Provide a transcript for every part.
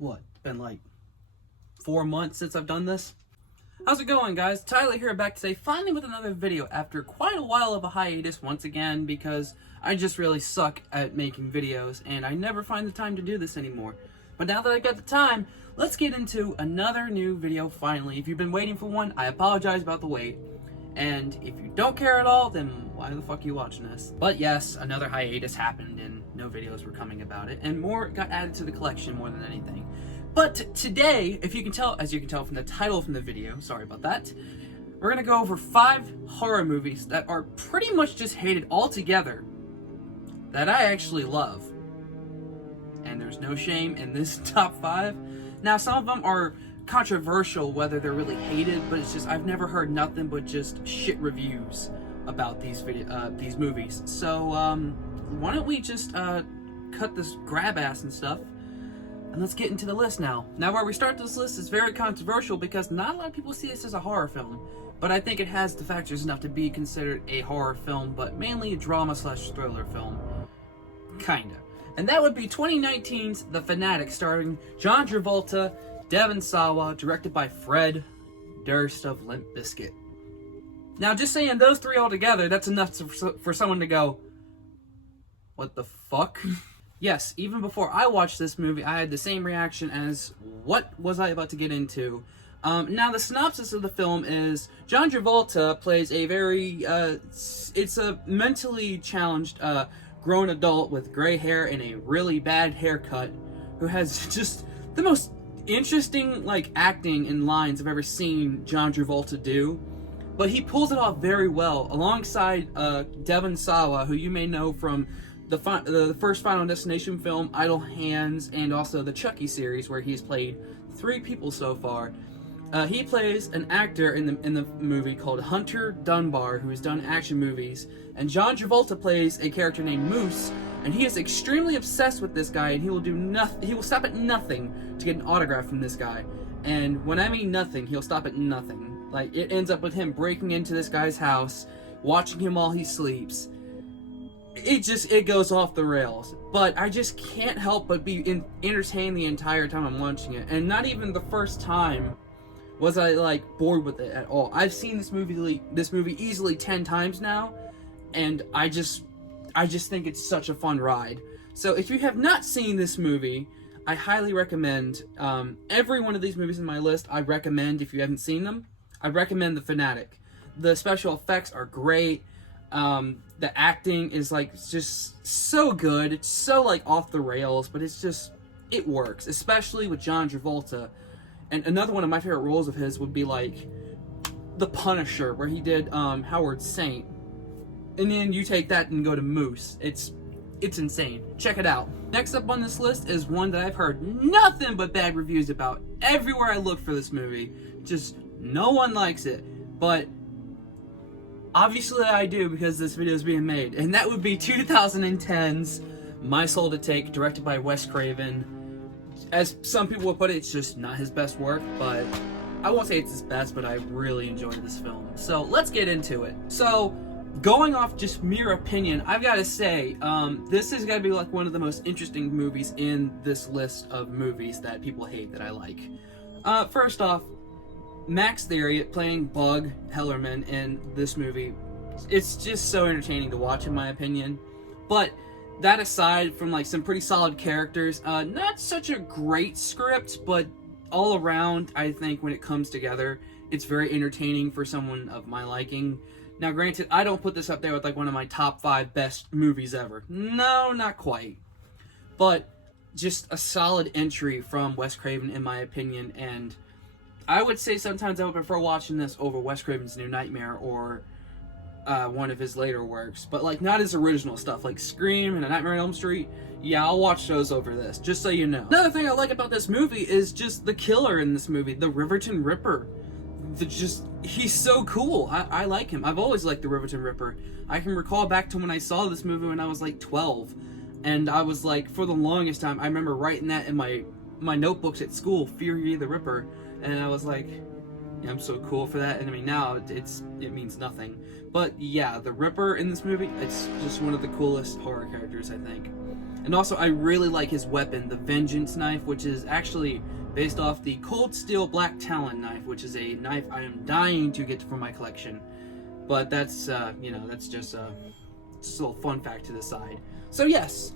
what, been like 4 months since I've done this? How's it going, guys? Tyler here, back today, finally with another video after quite a while of a hiatus once again, because I just really suck at making videos and I never find the time to do this anymore. But now that I've got the time, let's get into another new video finally. If you've been waiting for one, I apologize about the wait. And if you don't care at all, then why the fuck are you watching this? But yes, another hiatus happened and no videos were coming about it, and more got added to the collection more than anything. But today, if you can tell, as you can tell from the title from the video, sorry about that, we're gonna go over 5 horror movies that are pretty much just hated altogether that I actually love. And there's no shame in this top 5. Now, some of them are controversial whether they're really hated, but it's just I've never heard nothing but just shit reviews about these movies. So why don't we just cut this grab ass and stuff, and let's get into the list now. Now, where we start this list is very controversial because not a lot of people see this as a horror film, but I think it has the factors enough to be considered a horror film, but mainly a drama/thriller film, kinda. And that would be 2019's The Fanatic, starring John Travolta, Devon Sawa, directed by Fred Durst of Limp Bizkit. Now, just saying those 3 all together, that's enough for someone to go, what the fuck? Yes, even before I watched this movie, I had the same reaction as what was I about to get into. Now, the synopsis of the film is John Travolta plays a very, it's a mentally challenged grown adult with gray hair and a really bad haircut who has just the most interesting acting and lines I've ever seen John Travolta do, but he pulls it off very well alongside Devon Sawa, who you may know from the first Final Destination film, Idle Hands, and also the Chucky series, where he's played 3 people so far. He plays an actor in the movie called Hunter Dunbar, who has done action movies, and John Travolta plays a character named Moose, and he is extremely obsessed with this guy, and he will do nothing. He will stop at nothing to get an autograph from this guy. And when I mean nothing, he'll stop at nothing. Like, it ends up with him breaking into this guy's house, watching him while he sleeps. It goes off the rails. But I just can't help but be entertained the entire time I'm watching it. And not even the first time was I bored with it at all. I've seen this movie easily 10 times now, and I just think it's such a fun ride. So if you have not seen this movie, I highly recommend every one of these movies in my list. I recommend, if you haven't seen them, I recommend The Fanatic. The special effects are great. The acting is just so good. It's so off the rails, but it works, especially with John Travolta. And another one of my favorite roles of his would be The Punisher, where he did Howard Saint. And then you take that and go to Moose. It's insane. Check it out. Next up on this list is one that I've heard nothing but bad reviews about everywhere I look for this movie. Just no one likes it. But obviously I do, because this video is being made. And that would be 2010's My Soul to Take, directed by Wes Craven. As some people would put it, it's just not his best work, but I won't say it's his best, but I really enjoyed this film. So let's get into it. So, going off just mere opinion, I've got to say, this is got to be one of the most interesting movies in this list of movies that people hate that I like. First off, Max Theory playing Bug Hellerman in this movie, it's just so entertaining to watch, in my opinion. But that aside from some pretty solid characters, not such a great script, but all around, I think when it comes together, it's very entertaining for someone of my liking. Now, granted, I don't put this up there with one of my top 5 best movies ever. No, not quite. But just a solid entry from Wes Craven, in my opinion, and I would say sometimes I would prefer watching this over Wes Craven's New Nightmare or one of his later works, but not his original stuff, like Scream and A Nightmare on Elm Street. Yeah, I'll watch those over this, just so you know. Another thing I like about this movie is just the killer in this movie, the Riverton Ripper. He's so cool. I like him. I've always liked the Riverton Ripper. I can recall back to when I saw this movie when I was 12, and I was for the longest time, I remember writing that in my notebooks at school, Fury the Ripper, and I was yeah, I'm so cool for that. And I mean, now it means nothing. But yeah, the Ripper in this movie, it's just one of the coolest horror characters, I think. And also, I really like his weapon, the Vengeance knife, which is actually based off the Cold Steel Black Talon knife, which is a knife I am dying to get from my collection. But that's, that's just a little fun fact to the side. So yes,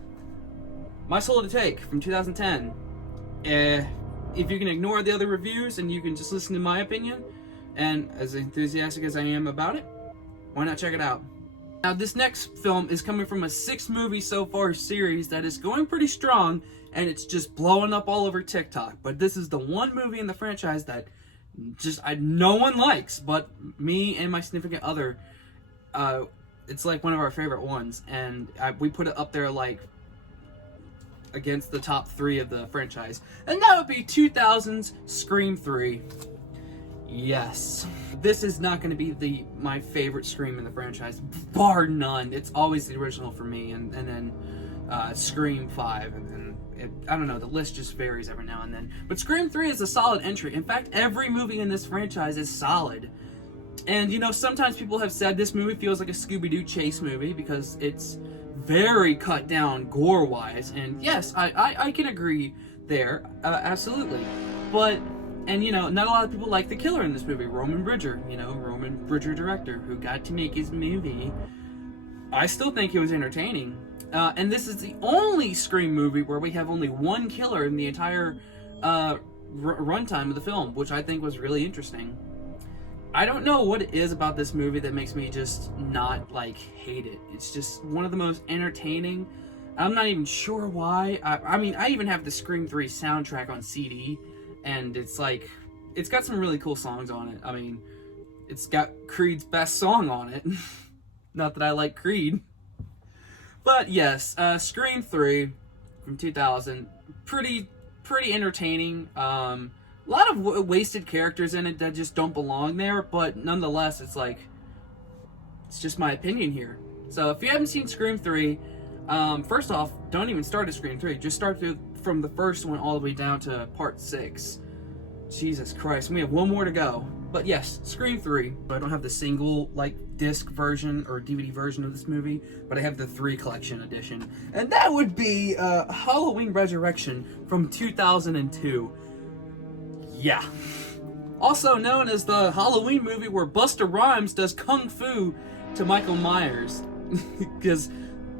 my soul to take from 2010. If you can ignore the other reviews and you can just listen to my opinion, and as enthusiastic as I am about it, why not check it out? Now, this next film is coming from a 6-movie so far series that is going pretty strong, and it's just blowing up all over TikTok. But this is the one movie in the franchise that no one likes but me and my significant other. It's like one of our favorite ones, and we put it up there like against the top 3 of the franchise, and that would be 2000's Scream 3. Yes, this is not going to be my favorite Scream in the franchise, bar none. It's always the original for me, and then Scream 5, and then I don't know, the list just varies every now and then. But Scream 3 is a solid entry. In fact, every movie in this franchise is solid. And sometimes people have said this movie feels like a Scooby-Doo chase movie because it's very cut down gore-wise, and yes, I can agree there, absolutely. But not a lot of people like the killer in this movie, Roman Bridger, Roman Bridger director, who got to make his movie. I still think it was entertaining. And this is the only Scream movie where we have only one killer in the entire runtime of the film, which I think was really interesting. I don't know what it is about this movie that makes me just not, hate it. It's just one of the most entertaining. I'm not even sure why. I mean, I even have the Scream 3 soundtrack on CD, and it's got some really cool songs on it. I mean, it's got Creed's best song on it. Not that I like Creed. But yes, Scream 3 from 2000, pretty entertaining. A lot of wasted characters in it that just don't belong there, but nonetheless, it's just my opinion here. So if you haven't seen Scream 3, first off, don't even start at Scream 3. Just start from the first one all the way down to part 6. Jesus Christ, we have one more to go. But yes, Scream 3. I don't have the single, disc version or DVD version of this movie, but I have the 3 collection edition. And that would be Halloween Resurrection from 2002. Yeah. Also known as the Halloween movie where Busta Rhymes does kung fu to Michael Myers. Because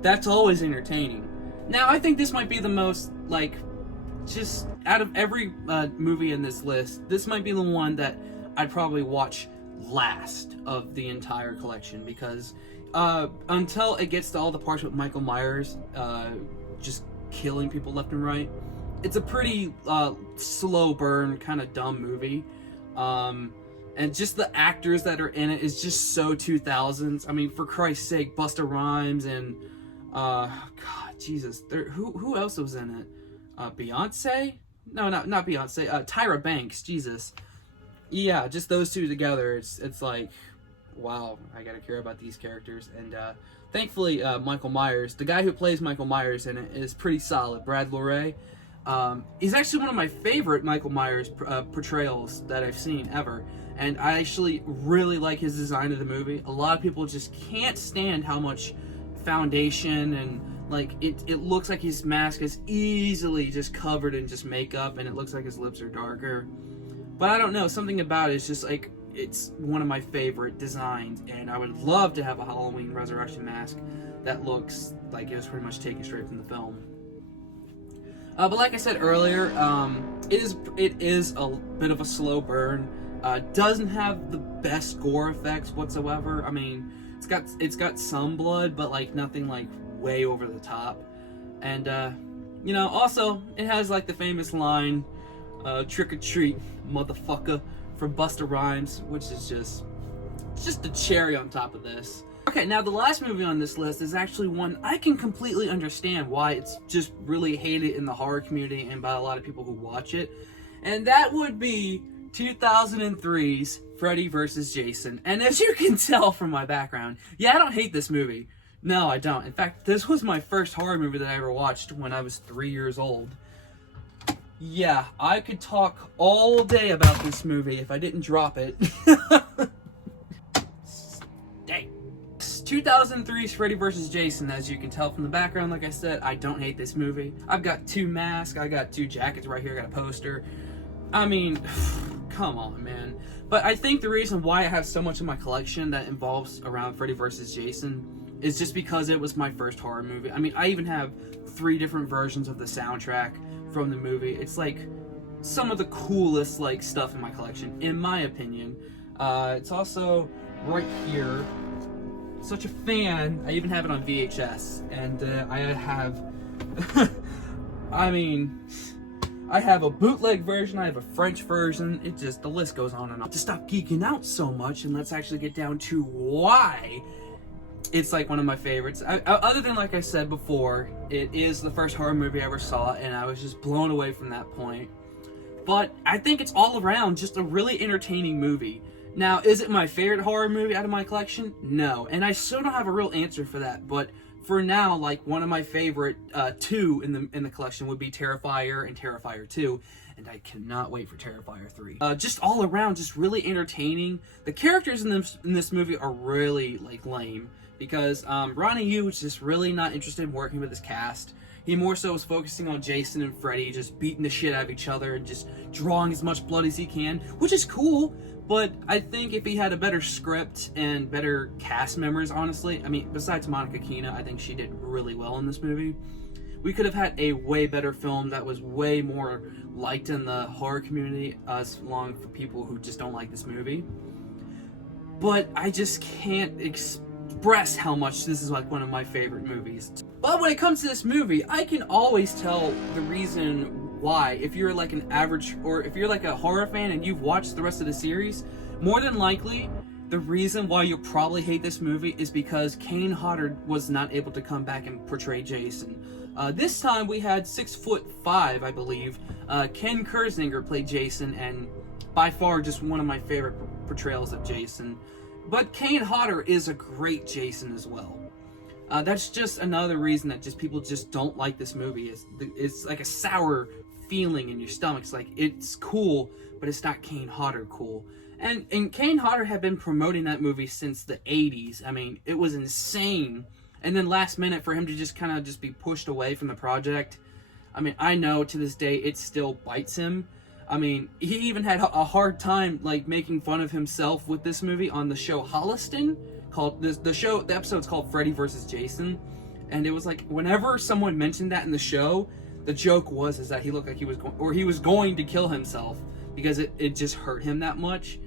that's always entertaining. Now, I think this might be the most, just out of every movie in this list, this might be the one that I'd probably watch last of the entire collection. Because until it gets to all the parts with Michael Myers just killing people left and right, it's a pretty slow burn, kind of dumb movie. And just the actors that are in it is just so 2000s. I mean, for Christ's sake, Busta Rhymes and God, Jesus, who else was in it? Beyonce? No, not Beyonce. Tyra Banks. Jesus. Yeah, just those two together. It's like, wow, I gotta care about these characters. And thankfully, Michael Myers, the guy who plays Michael Myers in it, is pretty solid. Brad Lorray. He's actually one of my favorite Michael Myers portrayals that I've seen ever, and I actually really like his design of the movie. A lot of people just can't stand how much foundation and it looks like his mask is easily just covered in just makeup, and it looks like his lips are darker. But I don't know, something about it is just it's one of my favorite designs, and I would love to have a Halloween Resurrection mask that looks like it was pretty much taken straight from the film. But like I said earlier, it is a bit of a slow burn. Doesn't have the best gore effects whatsoever. I mean, it's got some blood, but nothing way over the top. And also it has the famous line, "Trick or treat, motherfucker," from Busta Rhymes, which is just a cherry on top of this. Okay, now the last movie on this list is actually one I can completely understand why it's just really hated in the horror community and by a lot of people who watch it. And that would be 2003's Freddy vs. Jason. And as you can tell from my background, yeah, I don't hate this movie. No, I don't. In fact, this was my first horror movie that I ever watched when I was 3 years old. Yeah, I could talk all day about this movie if I didn't drop it. Dang. 2003's Freddy vs. Jason. As you can tell from the background, like I said, I don't hate this movie. I've got 2 masks, I got 2 jackets right here, I got a poster. I mean, come on, man. But I think the reason why I have so much in my collection that involves around Freddy vs. Jason is just because it was my first horror movie. I mean, I even have 3 different versions of the soundtrack from the movie. It's like some of the coolest like stuff in my collection, in my opinion. It's also right here. Such a fan. I even have it on VHS, and I have I mean, I have a bootleg version, I have a French version, it just, the list goes on and on. To stop geeking out so much, and let's actually get down to why it's like one of my favorites. Other than, like I said before, it is the first horror movie I ever saw, and I was just blown away from that point. But I think it's all around just a really entertaining movie. Now, is it my favorite horror movie out of my collection? No, and I still don't have a real answer for that, but for now, like, one of my favorite 2 in the collection would be Terrifier and Terrifier 2, and I cannot wait for Terrifier 3. Just all around, just really entertaining. The characters in this movie are really, like, lame, because Ronnie Yu was just really not interested in working with his cast. He more so was focusing on Jason and Freddy, just beating the shit out of each other and just drawing as much blood as he can, which is cool. But I think if he had a better script and better cast members, honestly, I mean, besides Monica Keena, I think she did really well in this movie. We could have had a way better film that was way more liked in the horror community, as long for people who just don't like this movie. But I just can't express how much this is like one of my favorite movies. But when it comes to this movie, I can always tell the reason why. If you're like an average, or if you're like a horror fan and you've watched the rest of the series, more than likely the reason why you probably hate this movie is because Kane Hodder was not able to come back and portray Jason. This time we had 6'5", I believe. Ken Kersinger played Jason, and by far just one of my favorite portrayals of Jason. But Kane Hodder is a great Jason as well. That's just another reason that just people just don't like this movie. It's like a sour feeling in your stomach. It's like, it's cool, but it's not Kane Hodder cool. And Kane Hodder had been promoting that movie since the 80s. I mean, it was insane. And then last minute for him to just kind of just be pushed away from the project. I mean, I know to this day it still bites him. I mean, he even had a hard time like making fun of himself with this movie on the show Holliston. The episode's called Freddy vs. Jason, and it was like whenever someone mentioned that in the show, the joke was that he looked like he was going to kill himself because it just hurt him that much.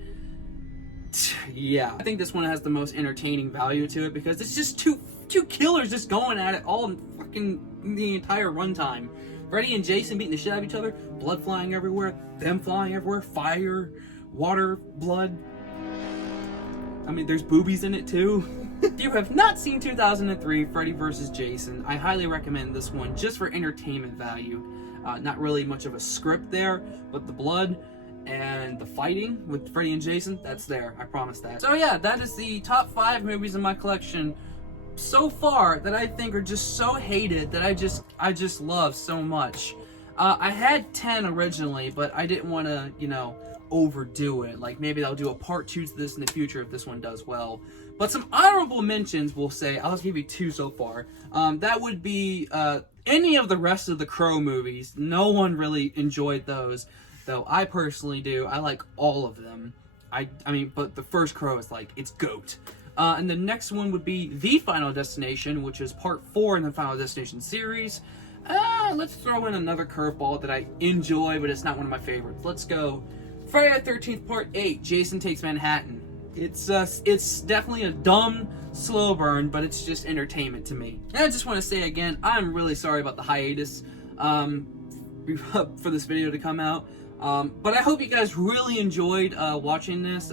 Yeah, I think this one has the most entertaining value to it because it's just two killers just going at it all in fucking the entire runtime. Freddy and Jason beating the shit out of each other, blood flying everywhere, them flying everywhere, fire, water, blood. I mean, there's boobies in it too. If you have not seen 2003 Freddy vs. Jason, I highly recommend this one just for entertainment value. Not really much of a script there, but the blood and the fighting with Freddy and Jason, that's there. I promise that. So yeah, that is the top 5 movies in my collection so far that I think are just so hated that I just love so much. I had 10 originally, but I didn't want to, you know, overdo it. Like, maybe I'll do a part 2 to this in the future if this one does well. But some honorable mentions, we'll say, I'll just give you 2 so far. That would be any of the rest of the Crow movies. No one really enjoyed those, though I personally do. I like all of them. I mean, but the first Crow is like, it's GOAT. And the next one would be The Final Destination, which is part 4 in the Final Destination series. Let's throw in another curveball that I enjoy, but it's not one of my favorites. Let's go Friday the 13th Part 8, Jason Takes Manhattan. It's definitely a dumb, slow burn, but it's just entertainment to me. And I just want to say again, I'm really sorry about the hiatus for this video to come out. But I hope you guys really enjoyed watching this.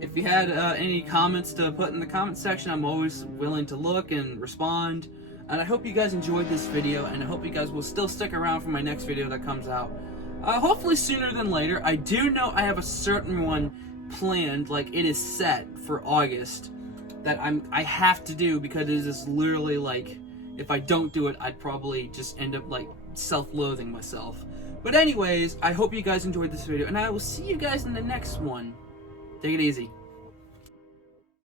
If you had any comments to put in the comment section, I'm always willing to look and respond. And I hope you guys enjoyed this video, and I hope you guys will still stick around for my next video that comes out. Hopefully sooner than later. I do know I have a certain one planned, like it is set for August, that I have to do because it is literally like, if I don't do it, I'd probably just end up like self-loathing myself. But anyways, I hope you guys enjoyed this video, and I will see you guys in the next one. Take it easy.